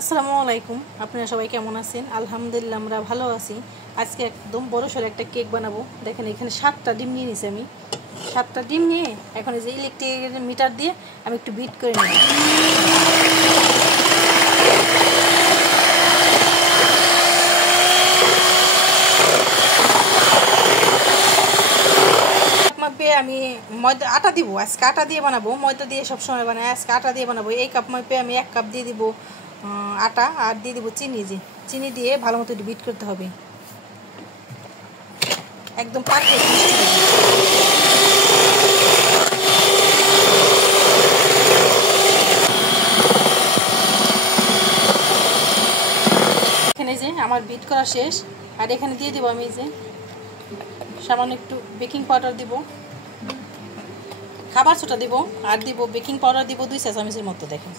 আসসালামু আলাইকুম। আপনারা সবাই কেমন আছেন? আলহামদুলিল্লাহ আমরা ভালো আছি। আজকে একদম বড় সড়ো একটা কেক বানাবো। দেখেন এখানে 7টা ডিম নিয়ে নিছি আমি। 7টা ডিম নিয়ে এখন এই যে ইলেকট্রিক মিটার দিয়ে আমি একটু বিট করে নিব। মাপে আমি ময়দা আটা দিব। আজকে আটা দিয়ে বানাবো, ময়দা দিয়ে সবসময় বানাই, আজকে আটা দিয়ে বানাবো। এই কাপ মাপে আমি 1 কাপ দিয়ে দিব আটা, আর দিয়ে দিব চিনি দিয়ে ভালো মতো বিট করতে হবে। একদম পারফেক্ট এখানে যে আমার বিট করা শেষ। আর এখানে দিয়ে দিব আমি যে সামান্য একটু বেকিং পাউডার দিব, খাবার সোডা দিব, আর দিব বেকিং পাউডার দিব 2 চা চামচের মতো। দেখেন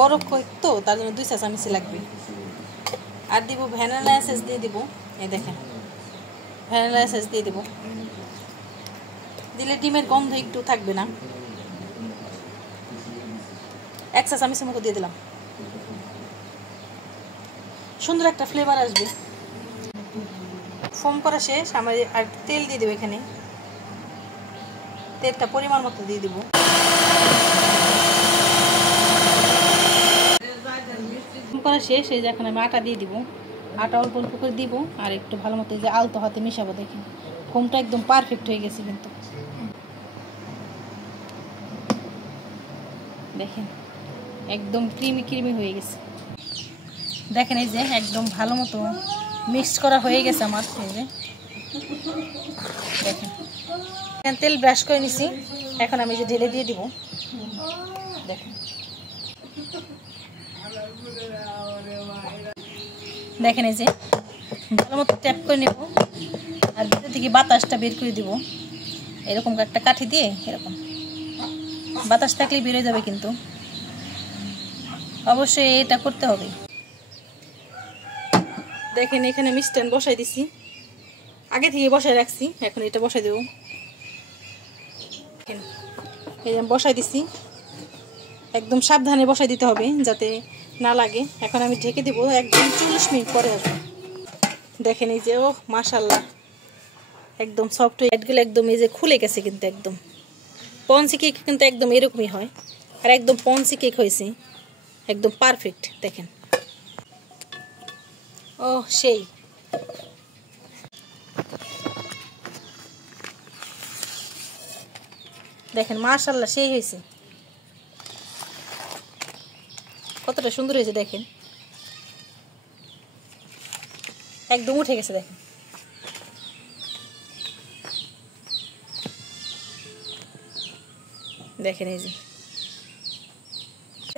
বড় কেক তো তার জন্য 2 চা চামচ লাগবে। আর দিব ভ্যানিলা এসেন্স দিয়ে দিব। এই দেখেন ভ্যানিলা এসেন্স দিয়ে দিব, দিলে ডিমের গন্ধ একটু থাকবে না। 1 চা চামচের মতো দিয়ে দিলাম, সুন্দর একটা ফ্লেভার আসবে। ফোম করা শেষ। আমরা আর তেল দিয়ে দেবো। এখানে তেলটা পরিমাণ মতো দিয়ে দিব। ফোম করা শেষ। এই যে এখন আমি আটা দিয়ে দিব। আটা অল্প অল্প করে দিব আর একটু ভালো মতো এই যে আলতো হাতে মেশাবো। দেখেন ফোমটা একদম পারফেক্ট হয়ে গেছে কিন্তু। দেখেন একদম ক্রিমি হয়ে গেছে। দেখেন এই যে একদম ভালো মতো মিক্সড করা হয়ে গেছে আমার। এই যে দেখেন তেল ব্রাশ করে নিছি। এখন আমি যে ঢেলে দিয়ে দিব। দেখেন এই যে ভালো মতো ট্যাপ করে নেব আর ভিতর থেকে বাতাসটা বের করে দিব। এরকম একটা কাঠি দিয়ে এরকম বাতাস থাকলে বেরিয়ে যাবে, কিন্তু অবশ্যই এটা করতে হবে। দেখেন এখানে আমি স্ট্যান্ড বসাই দিছি, আগে থেকে বসাই রাখছি। এখন এটা বসাই দেব। এই আমি বসাই দিছি, একদম সাবধানে বসাই দিতে হবে যাতে না লাগে। এখন আমি ঢেকে দেব, একদম 40 মিনিট পরে আসবো। দেখেন এই যে মাশাআল্লাহ একদম সফট এগুলো একদম এই যে খুলে গেছে, কিন্তু একদম পঞ্চি কেক কিন্তু একদম এরকমই হয়। আর একদম পঞ্চি কেক হয়েছে, একদম পারফেক্ট। দেখেন সেই দেখেন মাশাআল্লাহ সেই হয়েছে, কতটা সুন্দর হয়েছে। দেখেন একদম উঠে গেছে। দেখেন দেখেন এই যে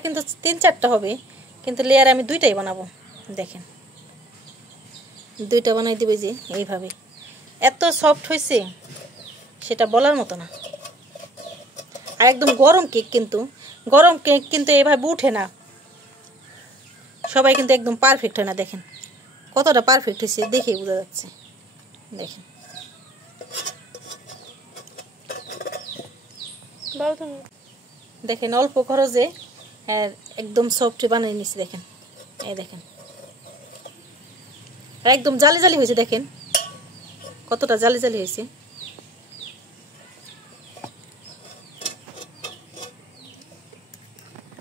কিন্তু 3-4টা হবে, কিন্তু লেয়ার আমি 2টাই বানাবো। দেখেন 2টা বানাই দিবে যে এইভাবে। এত সফট হয়েছে সেটা বলার মতো না। আর একদম গরম কেক কিন্তু এইভাবে উঠে না, সবাই কিন্তু একদম পারফেক্ট হয় না। দেখেন কতটা পারফেক্ট হয়েছে দেখে বোঝা যাচ্ছে। দেখেন দেখেন অল্প খরচে একদম সফট বানিয়ে নিচ্ছি। দেখেন এই দেখেন একদম জালি জালি হয়েছে। দেখেন কতটা জালি জালি হয়েছে।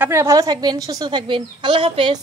আপনারা ভালো থাকবেন, সুস্থ থাকবেন। আল্লাহ হাফেজ।